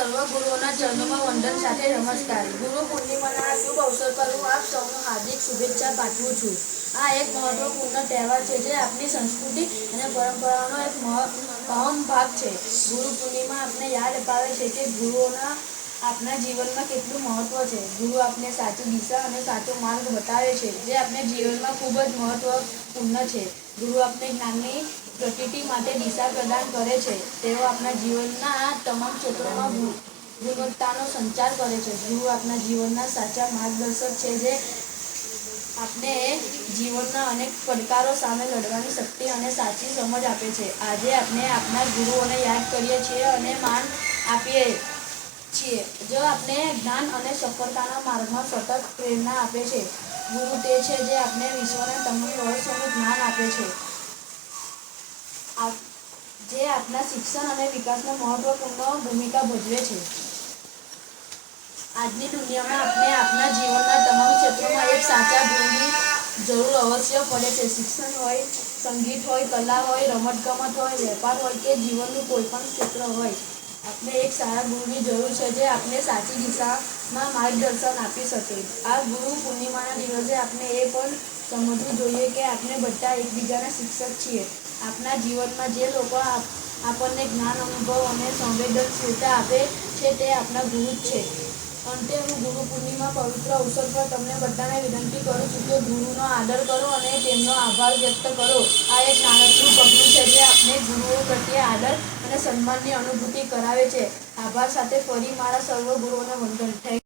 સર્વ ગુરુઓના ચરણોમાં વંદન સાથે નમસ્કાર. ગુરુ પૂર્ણિમાના શુભ અવસર પર હું આપ સૌનું હાર્દિક શુભેચ્છા પાઠવું છું. આ એક મહત્વપૂર્ણ તહેવાર છે જે આપણી સંસ્કૃતિ અને પરંપરાનો એક અહમ ભાગ છે. ગુરુ પૂર્ણિમા આપને યાદ અપાવે છે કે ગુરુઓના આપણા જીવનમાં કેટલું મહત્વ છે. ગુરુ આપને સાચી દિશા અને સાચો માર્ગ બતાવે છે, જે આપણે જીવનમાં ખૂબ જ મહત્વપૂર્ણ છે. ગુરુ આપને જ્ઞાનની પ્રતીતિ માટે દિશા પ્રદાન કરે છે. તેઓ આપણા જીવનના તમામ ક્ષેત્રોમાં ગુણવત્તાનો સંચાર કરે છે. ગુરુ આપણા જીવનના સાચા માર્ગદર્શક છે, જે આપણે જીવનના અનેક પડકારો સામે લડવાની શક્તિ અને સાચી સમજ આપે છે. આજે આપણે આપણા ગુરુઓને યાદ કરીએ છીએ અને માન આપીએ છીએ, જેઓ આપણે જ્ઞાન અને સફળતાના માર્ગમાં સતત પ્રેરણા આપે છે. ગુરુ તે છે જે આપણે વિશ્વના તમામ રહસ્યોનું જ્ઞાન આપે છે, જે આપણા શિક્ષણ અને વિકાસમાં મહત્વપૂર્ણ ભૂમિકા ભજવે છે. આજની દુનિયામાં આપણે આપણા જીવનના તમામ ક્ષેત્રોમાં એક સાચા ગુરુની જરૂર અવશ્ય પડે છે. શિક્ષણ હોય, સંગીત હોય, કલા હોય, રમતગમત હોય, વેપાર હોય કે જીવનનું કોઈ પણ ક્ષેત્ર હોય, આપણે એક સારા ગુરુની જરૂર છે, જે આપણે સાચી દિશામાં માર્ગદર્શન આપી શકે. આ ગુરુ પૂર્ણિમાના દિવસે આપણે એ પણ સમજવું જોઈએ કે આપણે બધા એકબીજાના શિક્ષક છીએ. આપણા જીવનમાં જે લોકો આપણને જ્ઞાન, અનુભવ અને સંવેદનશીલતા આપે છે, તે આપણા ગુરુ જ છે. અંતે હું ગુરુ પૂર્ણિમા પવિત્ર અવસર પર તમને બધાને વિનંતી કરું છું કે ગુરુનો આદર કરો અને તેમનો આભાર વ્યક્ત કરો. આ એક નાનકડું પગલું છે જે આપણે ગુરુઓ પ્રત્યે આદર અને સન્માનની અનુભૂતિ કરાવે છે. આભાર સાથે ફરી મારા સર્વ ગુરુઓને વંદન.